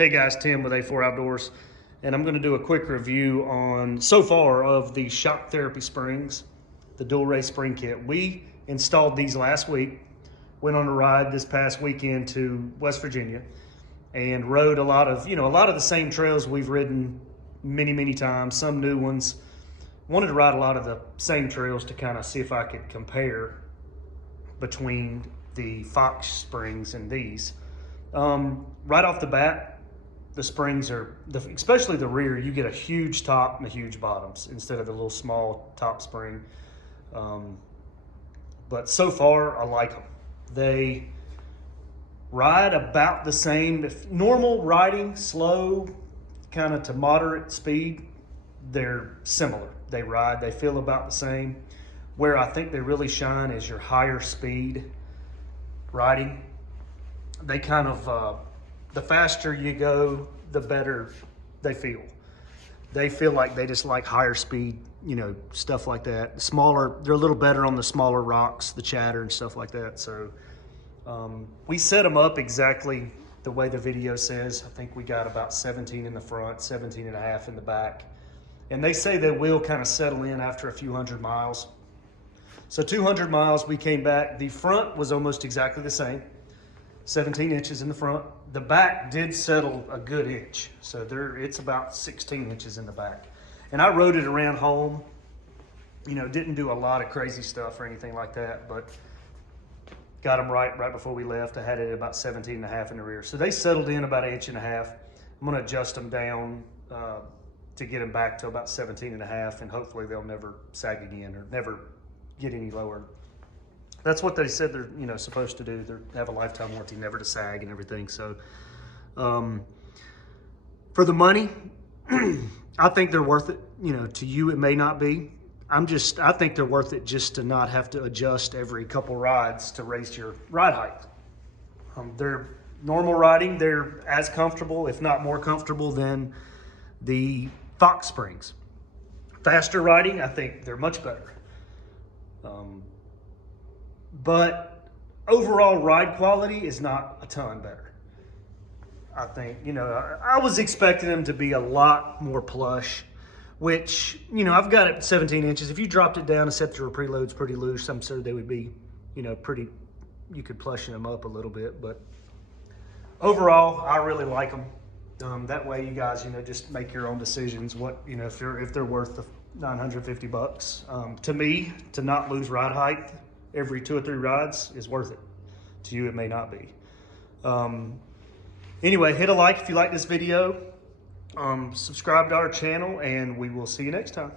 Hey guys, Tim with A4 Outdoors, and I'm going to do a quick review on so far of the Shock Therapy springs, the dual race spring kit. We installed these last week, went on a ride this past weekend to West Virginia, and rode a lot of the same trails we've ridden many times, some new ones. Wanted to ride a lot of the same trails to kind of see if I could compare between the Fox springs and these. Right off the bat, the springs are, especially the rear, you get a huge top and a huge bottoms instead of the little small top spring. But so far, I like them. They ride about the same. If normal riding, slow, kind of to moderate speed, they're similar. They feel about the same. Where I think they really shine is your higher speed riding. They kind of, the faster you go, the better they feel. They feel like they just like higher speed, stuff like that. Smaller, they're a little better on the smaller rocks, the chatter and stuff like that. So we set them up exactly the way the video says. I think we got about 17 in the front, 17 and a half in the back. And they say they will kind of settle in after a few hundred miles. So 200 miles, we came back. The front was almost exactly the same. 17 inches in the front. The back did settle a good inch. So it's about 16 inches in the back. And I rode it around home. Didn't do a lot of crazy stuff or anything like that, but got them right before we left. I had it at about 17 and a half in the rear. So they settled in about 1.5 inches. I'm gonna adjust them down to get them back to about 17 and a half, and hopefully they'll never sag again or never get any lower. That's what they said they're supposed to do. They have a lifetime warranty, never to sag and everything. So for the money, I think they're worth it. To you it may not be. I think they're worth it just to not have to adjust every couple rides to raise your ride height. They're normal riding. They're as comfortable, if not more comfortable, than the Fox springs. Faster riding, I think they're much better. But overall ride quality is not a ton better. I think, I was expecting them to be a lot more plush, which, I've got it 17 inches. If you dropped it down and set your preloads pretty loose, I'm sure they would be, pretty, you could plush them up a little bit. But overall, I really like them. That way you guys, just make your own decisions. What, if they're worth the $950. To me, to not lose ride height every 2 or 3 rides is worth it. To you, it may not be. Anyway, hit a like if you like this video. Subscribe to our channel, and we will see you next time.